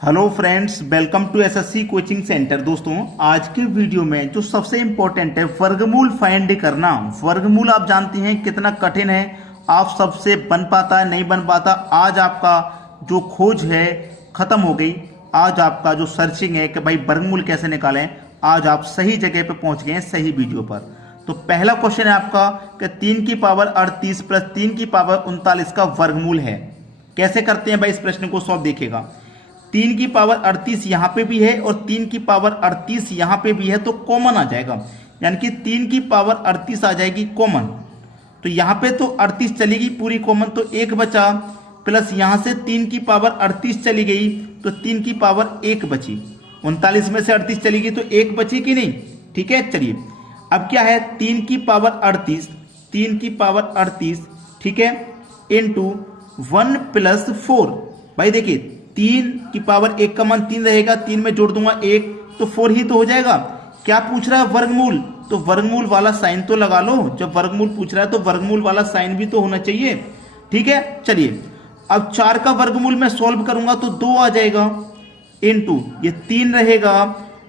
Hello friends, welcome to SSC coaching centre. दोस्तों, आज के वीडियो में जो सबसे इम्पोर्टेंट है वर्गमूल फाइंड करना। वर्गमूल आप जानते हैं कितना कठिन है, आप सबसे बन पाता है नहीं बन पाता। आज आपका जो खोज है खत्म हो गई। आज आपका जो सर्चिंग है कि भाई वर्गमूल कैसे निकालें, आज आप सही जगह पे पहुंच गए हैं, सही वीडियो पर। तो पहला क्वेश्चन है आपका कि 3 की पावर 38 प्लस 3 की पावर 39 का वर्गमूल है। कैसे करते हैं भाई, इस प्रश्न को सॉल्व देखिएगा। 3 की पावर 38 यहां पे भी है और 3 की पावर 38 यहां पे भी है, तो कॉमन आ जाएगा, यानी कि 3 की पावर 38 आ जाएगी कॉमन। तो यहां पे तो 38 चलेगी पूरी कॉमन, तो एक बचा, प्लस यहां से 3 की पावर 38 चली गई तो 3 की पावर 1 बची। 39 में से 38 चली गई तो 1 बची कि नहीं। ठीक है, चलिए अब क्या है, 3 की पावर 38, 3 की पावर 38, ठीक है, इंटू 1 प्लस 4। भाई देखिए 3 की पावर 1 का मान 3 रहेगा, 3 में जोड़ दूंगा 1 तो 4 ही तो हो जाएगा। क्या पूछ रहा है, वर्गमूल, तो वर्गमूल वाला साइन तो लगा लो। जब वर्गमूल पूछ रहा है तो वर्गमूल वाला साइन भी तो होना चाहिए। ठीक है, चलिए अब 4 का वर्गमूल मैं सॉल्व करूंगा तो 2 आ जाएगा, इनटू ये 3 रहेगा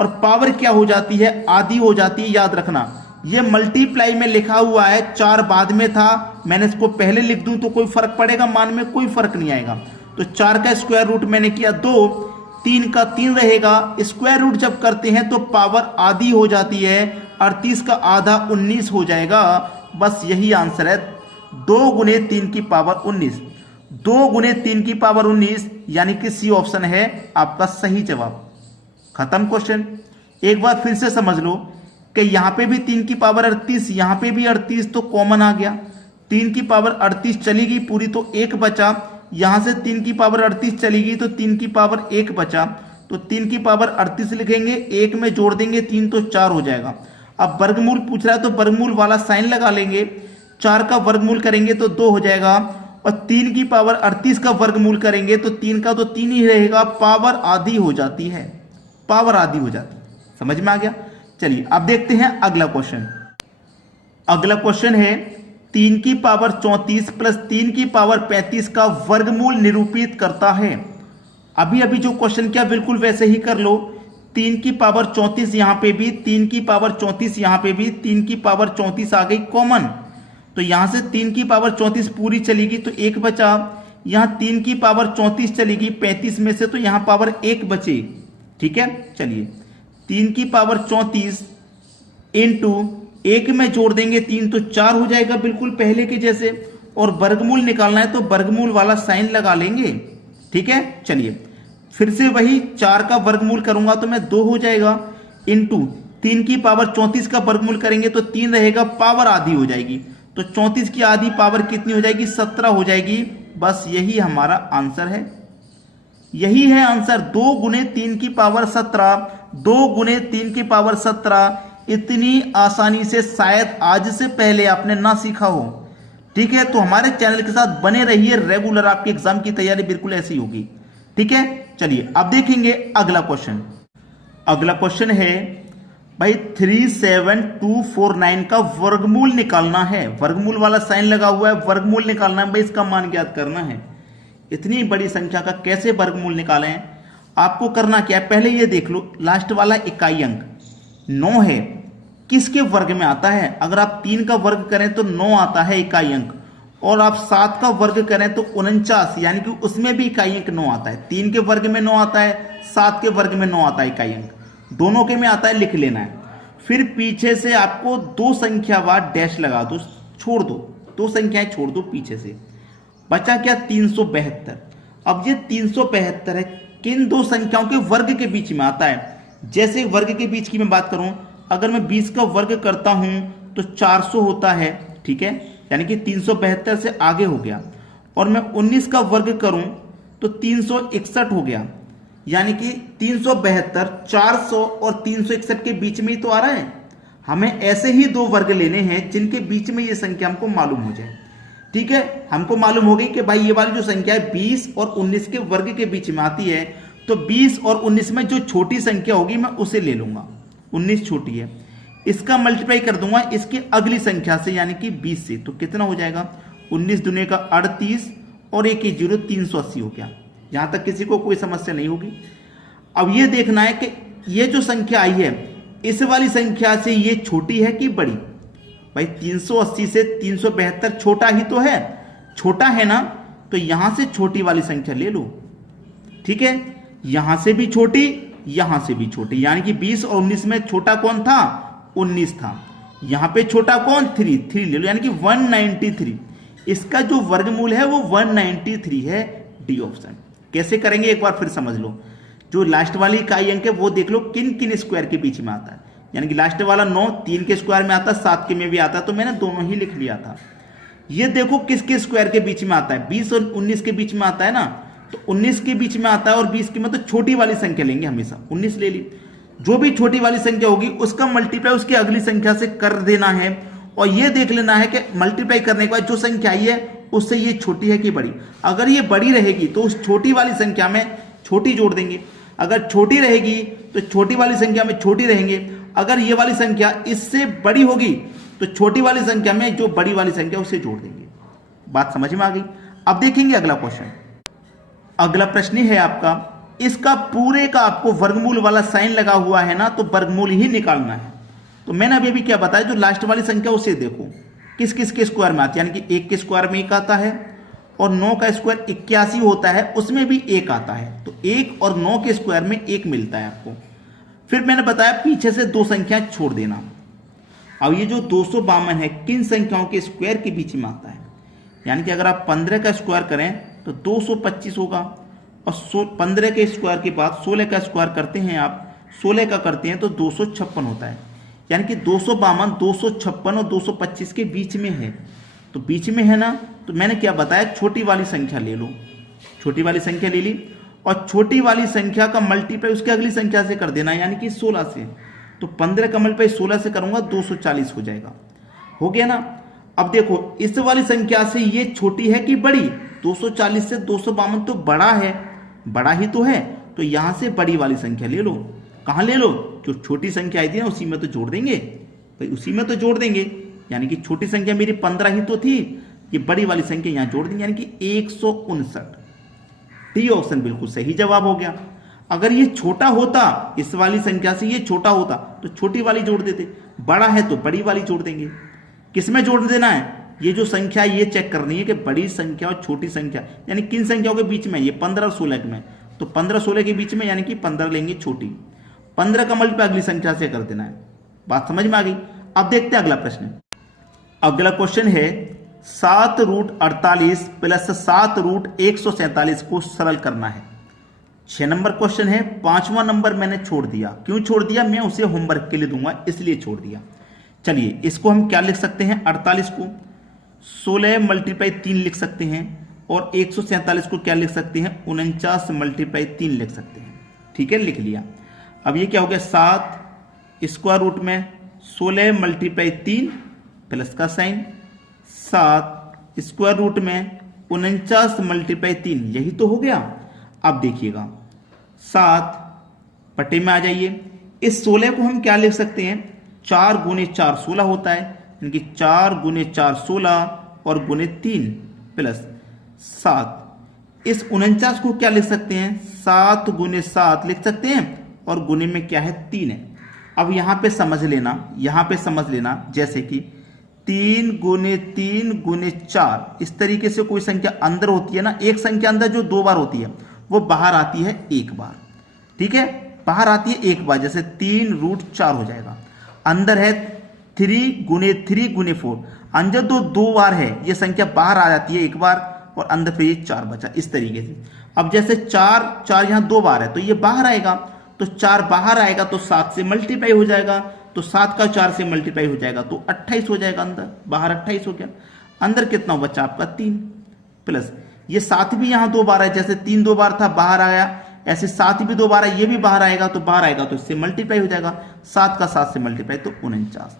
और पावर क्या हो जाती है, आधी हो जाती है। याद रखना ये मल्टीप्लाई में लिखा हुआ है, 4 बाद में था, मैंने इसको पहले लिख दूं तो कोई फर्क पड़ेगा, मान में कोई फर्क नहीं आएगा। तो 4 का स्क्वायर रूट मैंने किया 2, 3 का 3 रहेगा, स्क्वायर रूट जब करते हैं तो पावर आधी हो जाती है, 38 का आधा 19 हो जाएगा। बस यही आंसर है, 2 गुने 3 की पावर 19, 2 गुने 3 की पावर 19, यानी कि सी ऑप्शन है आपका सही जवाब। खत्म क्वेश्चन। एक बार फिर से समझ लो कि यहां पे भी 3 की पावर 38, यहां पे भी 38, तो कॉमन आ गया। 3 की पावर 38 चली गई पूरी तो 1 बचा, यहां से 3 की पावर 38 चली गई तो 3 की पावर 1 बचा, तो 3 की पावर 38 लिखेंगे, 1 में जोड़ देंगे 3 तो 4 हो जाएगा। अब वर्गमूल पूछ रहा है तो वर्गमूल वाला साइन लगा लेंगे, 4 का वर्गमूल करेंगे तो 2 हो जाएगा, और 3 की पावर 38 का वर्गमूल करेंगे तो 3 का तो 3 ही रहेगा, पावर आधी हो जाती है, पावर आधी हो जाती है। समझ में आ गया। चलिए अब देखते हैं अगला क्वेश्चन। अगला क्वेश्चन है 3 की पावर 34 प्लस 3 की पावर 35 का वर्गमूल निरूपित करता है। अभी अभी जो क्वेश्चन किया बिल्कुल वैसे ही कर लो। 3 की पावर 34 यहां पे भी, 3 की पावर 34 यहां पे भी, 3 की पावर 34 आ गई कॉमन, तो यहां से 3 की पावर 34 पूरी चलेगी तो 1 बचा, यहां 3 की पावर 34 चलेगी 35 में से, तो यहां पावर 1 बचे। ठीक है, चलिए 3 की पावर 34 इंटू 1 में जोड़ देंगे 3 तो 4 हो जाएगा, बिल्कुल पहले के जैसे। और वर्गमूल निकालना है तो वर्गमूल वाला साइन लगा लेंगे। ठीक है, चलिए फिर से वही 4 का वर्गमूल करूंगा तो मैं 2 हो जाएगा, इंटू 3 की पावर 34 का वर्गमूल करेंगे तो 3 रहेगा, पावर आधी हो जाएगी, तो 34 की आधी पावर कितनी हो जाएगी, 17 हो जाएगी। बस यही हमारा आंसर है, यही है आंसर। 2 गुने 3 की पावर 17, 2 गुने 3 की पावर 17, इतनी आसानी से शायद आज से पहले आपने ना सीखा हो। ठीक है, तो हमारे चैनल के साथ बने रहिए, रेगुलर आपके एग्जाम की तैयारी बिल्कुल ऐसी होगी। ठीक है, चलिए अब देखेंगे अगला क्वेश्चन। अगला क्वेश्चन है भाई 37249 का वर्गमूल निकालना है। वर्गमूल वाला साइन लगा हुआ है, वर्गमूल निकालना है भाई, इसका मान ज्ञात करना है। इतनी बड़ी संख्या का कैसे वर्गमूल निकालें, आपको करना क्या है, पहले ये देख लो, लास्ट वाला इकाई अंक 9 है, किसके वर्ग में आता है। अगर आप 3 का वर्ग करें तो 9 आता है इकाई अंक, और आप 7 का वर्ग करें तो 49, यानी कि उसमें भी इकाई अंक 9 आता है। 3 के वर्ग में 9 आता है, 7 के वर्ग में 9 आता है इकाई अंक, दोनों के में आता है, लिख लेना है। फिर पीछे से आपको 2 संख्या बाद डैश लगा दो, छोड़ दो, 2 संख्याएं छोड़ दो पीछे से, बचा क्या 372। अब ये 372 है, किन 2 संख्याओं के वर्ग के बीच में आता है। जैसे वर्ग के बीच की मैं बात करूं, अगर मैं 20 का वर्ग करता हूं तो 400 होता है। ठीक है, यानी कि 372 से आगे हो गया, और मैं 19 का वर्ग करूं तो 361 हो गया, यानी कि 372, 400 और 361 के बीच में ही तो आ रहा है। हमें ऐसे ही 2 वर्ग लेने हैं जिनके बीच में ये संख्या हमको मालूम हो जाए। ठीक है, हमको मालूम हो गई कि भाई ये वाली जो संख्या है 20 और 19 के वर्ग के बीच में आती है, तो 20 और 19 में जो छोटी संख्या होगी मैं उसे ले लूंगा, 19 छोटी है, इसका मल्टीप्लाई कर दूंगा इसकी अगली संख्या से, यानी कि 20 से, तो कितना हो जाएगा 19 दुने का 38 और 1 0 380 हो गया। यहां तक किसी को कोई समस्या नहीं होगी। अब ये देखना है कि ये जो संख्या आई है इस वाली संख्या से ये छोटी है कि बड़ी। भाई 380 से 372 छोटा ही तो है, छोटा है ना, तो यहां से छोटी वाली संख्या ले लो। ठीक है, यहां से भी छोटी, यहां से भी छोटी, यानी कि 20 और 19 में छोटा कौन था? 19 था। यहां पे छोटा कौन? 3 ले लो, यानी कि 193। इसका जो वर्गमूल है वो 193 है, डी ऑप्शन। कैसे करेंगे एक बार फिर समझ लो। जो लास्ट वाली इकाई अंक है वो देख लो किन किन स्क्वायर के बीच में आता है, यानी कि लास्ट वाला 9 3 के स्क्वायर में आता है, 7 के में भी आता है, तो मैंने दोनों ही लिख लिया था। ये देखो किसके स्क्वायर के बीच में आता है? 20 और 19 के बीच में आता है ना, तो 19 के बीच में आता है और 20 की में, तो छोटी वाली संख्या लेंगे हमेशा, 19 ले ली। जो भी छोटी वाली संख्या होगी उसका मल्टीप्लाई उसकी अगली संख्या से कर देना है, और ये देख लेना है कि मल्टीप्लाई करने के बाद जो संख्या आई है उससे ये छोटी है कि बड़ी। अगर ये बड़ी रहेगी तो उस छोटी वाली संख्या में छोटी जोड़ देंगे, अगर छोटी रहेगी तो छोटी वाली संख्या में छोटी रहेंगे, अगर ये वाली संख्या इससे बड़ी होगी तो छोटी वाली संख्या में जो बड़ी वाली संख्या उसे जोड़ देंगे। बात समझ में आ गई? अब देखेंगे अगला क्वेश्चन। अगला प्रश्न है आपका, इसका पूरे का आपको वर्गमूल वाला साइन लगा हुआ है ना, तो वर्गमूल ही निकालना है। तो मैंने अभी क्या बताया, जो लास्ट वाली संख्या उसे देखो किस किस के स्क्वायर में आती है, यानी कि 1 के स्क्वायर में 1 आता है, और 9 का स्क्वायर 81 होता है, उसमें भी 1 आता है, तो 1 और 9 के स्क्वायर में 1 मिलता है आपको। फिर मैंने बताया पीछे से 2 संख्या छोड़ देना। अब ये जो 252 है किन संख्याओं के स्क्वायर के बीच में आता है, यानी कि अगर आप 15 का स्क्वायर करें तो 225 होगा, और 15 के स्क्वायर के बाद 16 का स्क्वायर करते हैं आप, 16 का करते हैं तो 256 होता है, यानी कि 252 256 और 225 के बीच में है। तो बीच में है ना, तो मैंने क्या बताया, छोटी वाली संख्या ले लो। छोटी वाली संख्या ले ली, और छोटी वाली संख्या का मल्टीप्लाई उसकी अगली संख्या से कर देना, यानी कि 16 से। तो 15 का मल्टीप्लाई 16 से करूंगा 240 हो जाएगा। हो गया ना? अब देखो इस वाली संख्या से ये छोटी है कि बड़ी? 240 से 252 तो बड़ा है, बड़ा ही तो है, तो यहां से बड़ी वाली संख्या ले लो। कहां ले लो? जो छोटी संख्या आई थी ना उसी में तो जोड़ देंगे, भाई उसी में तो जोड़ देंगे, यानी कि छोटी संख्या मेरी 15 ही तो थी, ये बड़ी वाली संख्या यहां जोड़ देंगे, यानी कि 159। डी ऑप्शन बिल्कुल सही जवाब हो गया। अगर ये छोटा होता, इस वाली संख्या से ये छोटा होता तो छोटी वाली जोड़ देते, बड़ा है तो बड़ी वाली जोड़ देंगे। किसमें जोड़ देना है? ये जो संख्या ये चेक करनी है कि बड़ी संख्या और छोटी संख्या यानी किन संख्याओं के बीच में, ये 15 और 16 में, तो 15-16 के बीच में, यानी कि 15 लेंगे छोटी, 15 का मल्टीप्लाई अगली संख्या से कर देना है। बात समझ में आ गई? अब देखते हैं अगला प्रश्न। अगला क्वेश्चन है 7√48 प्लस 7√147 को सरल करना है। 6 नंबर क्वेश्चन है। 5वां नंबर मैंने छोड़ दिया। क्यों छोड़ दिया? मैं उसे होमवर्क के लिए दूंगा इसलिए छोड़ दिया। चलिए इसको हम क्या लिख सकते हैं? 48 को 16 मल्टीप्लाई 3 लिख सकते हैं, और 147 को क्या लिख सकते हैं? 49 मल्टीप्लाई 3 लिख सकते हैं। ठीक है, लिख लिया। अब ये क्या हो गया? 7 स्क्वायर रूट में 16 मल्टीप्लाई 3 प्लस का साइन, 7 स्क्वायर रूट में 49 मल्टीप्लाई 3, यही तो हो गया। अब देखिएगा 7 बटे में आ जाइए। इस 16 को हम क्या लिख सकते हैं? 4 गुने 4 16 होता है, यानी कि 4 गुने 4 16 और गुने 3 प्लस 7। इस 49 को क्या लिख सकते हैं? 7 गुने 7 लिख सकते हैं, और गुने में क्या है? 3 है। अब यहां पे समझ लेना, यहां पे समझ लेना, जैसे कि 3 गुने 3 गुने 4, इस तरीके से कोई संख्या अंदर होती है ना, एक संख्या अंदर जो 2 बार होती है वो बाहर आती है 1 बार। ठीक है, बाहर आती है 1 बार, जैसे 3√4 हो जाएगा। अंदर है 3 गुने 3 गुने 4, अंदर 2 बार है, ये संख्या बाहर आ जाती है 1 बार, और अंदर फिर ये 4 बचा, इस तरीके से। अब जैसे 4 यहाँ 2 बार है तो ये बाहर आएगा, तो 4 बाहर आएगा तो 7 से मल्टीप्लाई हो जाएगा, तो 7 का 4 से मल्टीप्लाई हो जाएगा तो 28 हो जाएगा। अंदर बाहर 28 हो गया। अंदर कितना बचा आपका? 3 प्लस ये 7 भी यहाँ 2 बार है, जैसे 3 2 बार था बाहर आया, ऐसे 7 भी 2 बार है, ये भी बाहर आएगा, तो बाहर आएगा तो इससे मल्टीप्लाई हो जाएगा। 7 का 7 से मल्टीप्लाई तो 49,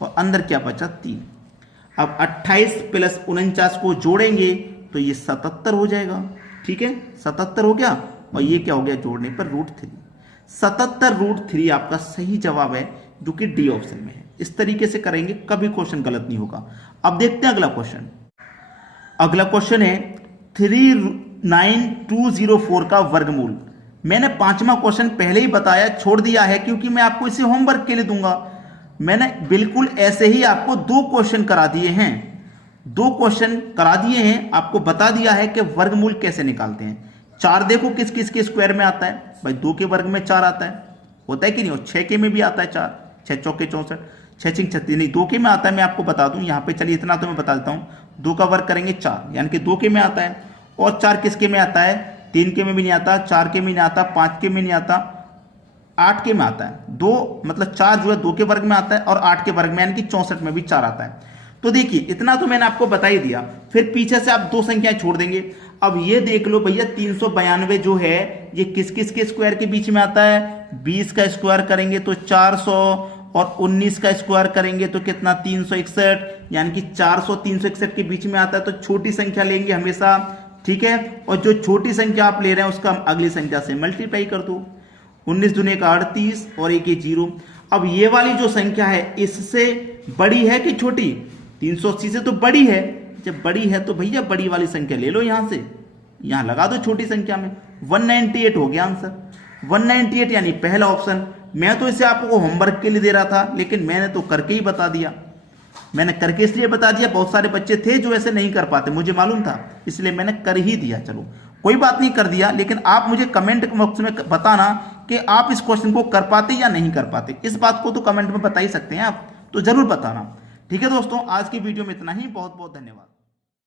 और अंदर क्या बचा? 3। अब 28 प्लस 49 को जोड़ेंगे तो ये 77 हो जाएगा। ठीक है, 77 हो गया, और ये क्या हो गया जोड़ने पर? √3। 77√3 आपका सही जवाब है, जो कि डी ऑप्शन में है। इस तरीके से करेंगे कभी क्वेश्चन गलत नहीं होगा। अब देखते हैं अगला क्वेश्चन। अगला क्वेश्चन है 9204 का वर्गमूल। मैंने 5वां क्वेश्चन पहले ही बताया, छोड़ दिया है क्योंकि मैं आपको इसे होमवर्क के लिए दूंगा। मैंने बिल्कुल ऐसे ही आपको 2 क्वेश्चन करा दिए हैं, 2 क्वेश्चन करा दिए हैं, आपको बता दिया है कि वर्गमूल कैसे निकालते हैं। 4 देखो किस किस के स्क्वायर में आता है भाई, 2 के वर्ग में 4 आता है, होता है कि नहीं, और 6 के में भी आता है 4, 6 चौके 64, 6 छिंग 36, नहीं 2 के में आता है। मैं आपको बता दूं यहाँ पे, चलिए इतना तो मैं बता देता हूँ, 2 का वर्ग करेंगे 4, यानी कि 2 के में आता है। और 4 किसके में आता है, 3 के में भी नहीं आता, 4 के में नहीं आता, 5 के में नहीं आता, 8 के में आता है। 2 मतलब 4 जो है 2 के वर्ग में आता है, और 8 के वर्ग में यानी कि 64 में भी 4 आता है। तो देखिए इतना तो मैंने आपको बता ही दिया, फिर पीछे से आप 2 संख्याएं छोड़ देंगे। अब ये देख लो भैया 392 जो है ये किस किस के स्क्वायर के बीच में आता है, 20 का स्क्वायर करेंगे तो 400, और 19 का स्क्वायर करेंगे तो कितना 361, यानी कि 400 361 के बीच में आता है। तो छोटी संख्या लेंगे हमेशा, ठीक है, और जो छोटी संख्या आप ले रहे हैं उसका हम अगली संख्या से मल्टीप्लाई कर दो, 19 दूनी का 38 और 1 0। अब ये वाली जो संख्या है इससे बड़ी है कि छोटी, 380 से तो बड़ी है, जब बड़ी है तो भैया बड़ी वाली संख्या ले लो, यहां से यहां लगा दो छोटी संख्या में, 198 हो गया आंसर, 198 यानी पहला ऑप्शन। मैं तो इसे आपको होमवर्क के लिए दे रहा था, लेकिन मैंने तो करके ही बता दिया। मैंने करके इसलिए बता दिया, बहुत सारे बच्चे थे जो ऐसे नहीं कर पाते, मुझे मालूम था, इसलिए मैंने कर ही दिया। चलो कोई बात नहीं, कर दिया, लेकिन आप मुझे कमेंट बॉक्स में बताना कि आप इस क्वेश्चन को कर पाते या नहीं कर पाते। इस बात को तो कमेंट में बता ही सकते हैं आप, तो जरूर बताना। ठीक है दोस्तों, आज की वीडियो में इतना ही, बहुत बहुत धन्यवाद।